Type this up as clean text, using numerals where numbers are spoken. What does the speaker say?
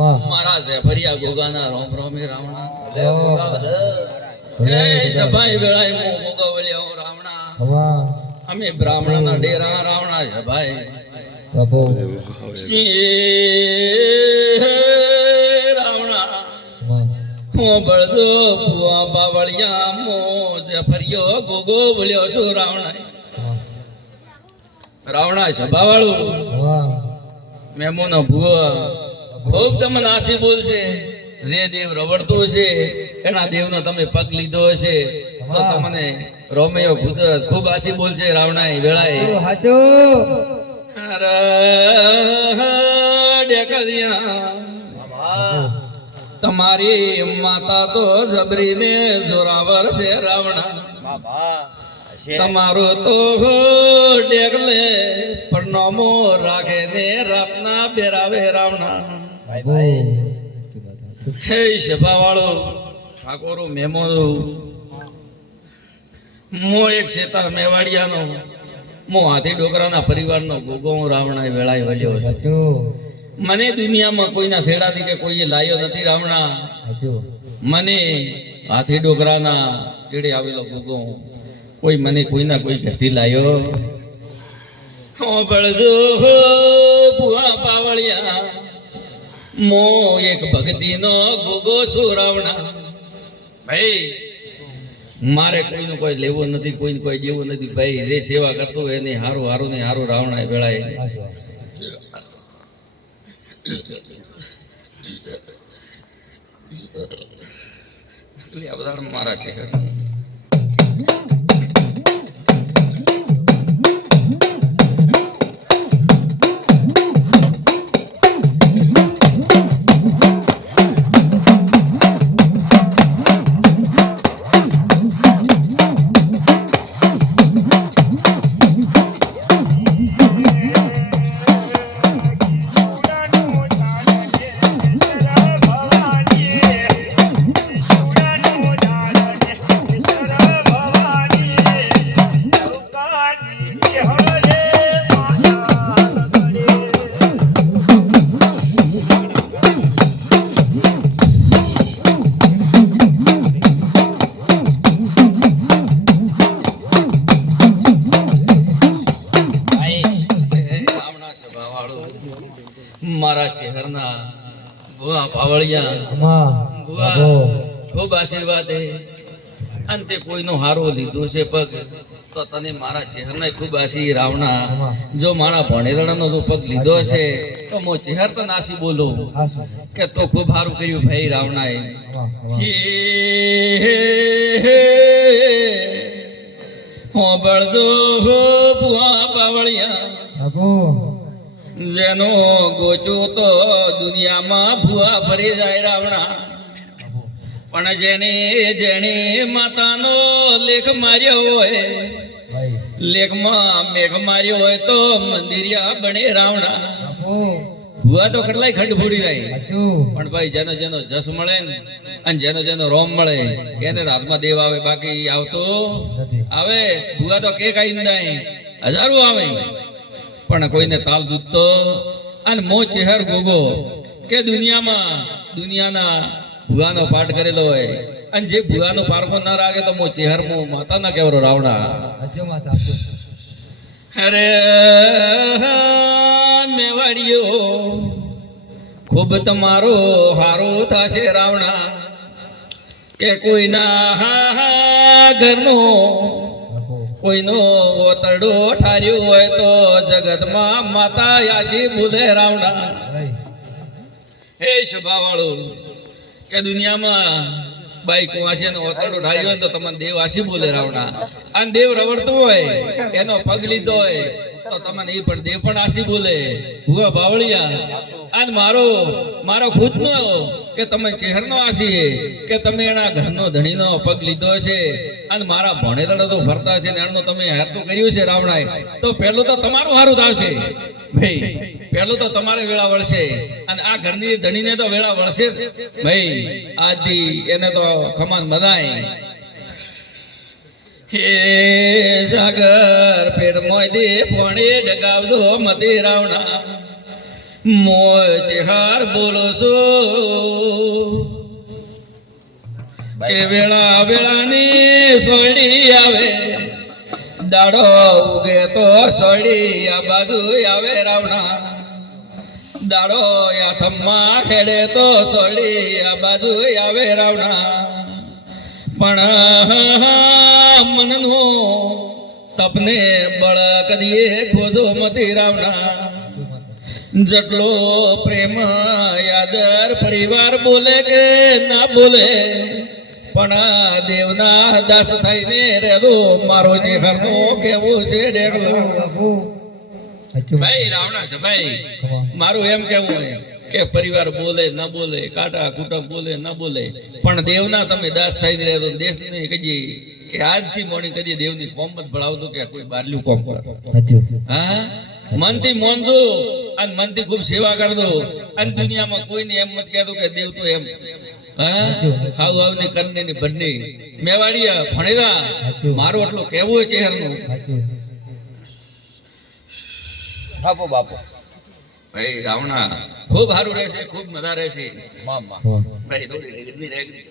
મારા ઝેફરિયા ગોગાના રોમ રોમે રાવણા એ સભાઈ વેળાય મો ગોગો વલ્યો રાવણા અમે બ્રાહ્મણના ડેરા રાવણા છે ભાઈ બાપો રાવણા હું બળદો પુઆ બાવળિયા મો ઝેફરિયો ગોગો વલ્યો છું રાવણા સભાવાળું મેમોનો ભુવા ખૂબ તમને આશી બોલશે જે દેવ રવડતું છે એના દેવનો તમે પગ લીધો હશે તો તમને રોમિયો ખૂબ આશી બોલશે રાવણાએ વેળાએ સાચો તમારી માતા તો જબરીને જોરાવર છે રાવણા તમારો તો ડેગલે પરનામો રાખે ને રાપના બેરાવે રાવણા હે સભાવાળો ઠાકોરો મેમો મો એક શેતા મેવાડિયાનો મો હાથી ડોકરાના પરિવારનો ગોગો રાવણાએ વેળાએ વળ્યો છે મને દુનિયામાં કોઈના ફેડાથી કે કોઈએ લાયો નથી રાવણા મને હાથી ડોકરાના ચેડે આવેલો ગોગો કોઈ મને કોઈના કોઈ ઘરથી લાયો બળદો ભુવા પાવળિયા મો એક ભક્તિનો ગોગો છું રાવણા ભાઈ મારે કોઈનું કોઈ લેવું નથી કોઈને કોઈ જેવું નથી ભાઈ જે સેવા કરતો હોય એને હારું હારું ને હારું રાવણા વેળાએ મારા છે મારા ચહેરના ભુવા પાવળિયા ખૂબ આશીર્વાદ હે અંતે કોઈનો હારો લીધો છે પગ તો તને મારા ચહેરના ખૂબ આશી રાવણા જો મારા ભણેરણાનો જો પગ લીધો છે તો મો ચહેર તો નાસી બોલો કે તો ખૂબ સારું કર્યું ભાઈ રાવણાએ હો બળદો ભુવા પાવળિયા જેનો ગોચો તો દુનિયામાં ભુવા ભરી જાય રાવણા પણ જેને જેને માતાનો લેખ માર્યો હોય લેખમાં મેઘ માર્યો હોય તો મંદિરિયા બને રાવણા ભુવા તો કેટલાય ખંડ ફોડી જાય પણ ભાઈ જેનો જેનો જસ મળે ને અને જેનો જેનો રોમ મળે એને રાતમાં દેવ આવે બાકી આવતો આવે ભુવા તો કે કઈ નહીં હજારો આવે પણ કોઈને તાલ દૂધતો અને મો ચહેર ગોગો કે દુનિયાના ભુવાનો પાઠ કરેલો હોય અને જે ભુવાનો પારખો ના રાખે તો મો ચહેર મો માતા ના કેવરો રાવણા અરે મેવાડીઓ ખૂબ તમારો હારો થશે રાવણા કે કોઈના ઘરનો કોઈનો ઓતરડો ઠાર્યો હોય તો જગતમાં માતા યાશી બોલે રાવણા હે સભાવાળું કે દુનિયામાં બાઈ કુવાસી નો ઓતરડો ઠાર્યો હોય તો તમને દેવ આશી બોલે રાવણા અને દેવ રવડતો હોય એનો પગ લીધો હોય તો તમને એ પણ દેવ પણ આશી બોલે ભુવા બાવળિયા અને મારો ખુદનો કે તમે ચહેરનો આશી કે તમે એના ઘરનો ધણીનો પગ લીધો છે અને મારા ભણેરડો તો ફરતા છે ને એનો તમે હારું કર્યું છે રાવણાએ તો પહેલું તો તમારું હારું થાશે ભાઈ પહેલું તો તમારે વેળા વળશે અને આ ઘરની ધણીને તો વેળા વળશે ભાઈ આજથી એને તો ખમાન મનાય હે સાગર પેટ મોયથી પોણી ડગાવજો મતી રાવણા મોય ચેહાર બોલો છો કે વેળા વેળાની સોયડી આવે દાડો ઉગે તો સોયડી આ બાજુ આવે રાવણા દાડો યાથમમાં ખેડે તો સોયડી આ બાજુ આવે રાવણા પણ મનનો તપને બળ કદીએ ખોજો મતી રાવણા જેટલો પ્રેમ યાદર પરિવાર બોલે કે ના બોલે પણ દેવના દાસ થઈને રેદો મારો જે ઘરનો કેવું છે દેખલો ભાઈ રાવણા છે ભાઈ મારું એમ કેવું હોય કે પરિવાર બોલે ન બોલે કાટા કુટુંબ બોલે ન બોલે પણ દેવના તમે દાસ થઈને રહેતો દેશને કહીએ કે આજથી મોડી કદી દેવની કોમ જ ભળાવતો કે કોઈ બારલું કોમ કરો હા મનથી મોનજો અને મનથી ખૂબ સેવા કરજો અને દુનિયામાં કોઈને એમ મત કહેતો કે દેવ તો એમ હા ખાવ આવની કરને ની બંને મેવાડીયા ભણેલા મારો એટલો કહેવું છે હરનું બાપો બાપો ભાઈ રાવણા ખૂબ સારું રહેશે ખૂબ મજા રહેશે ભાઈ થોડી રેગની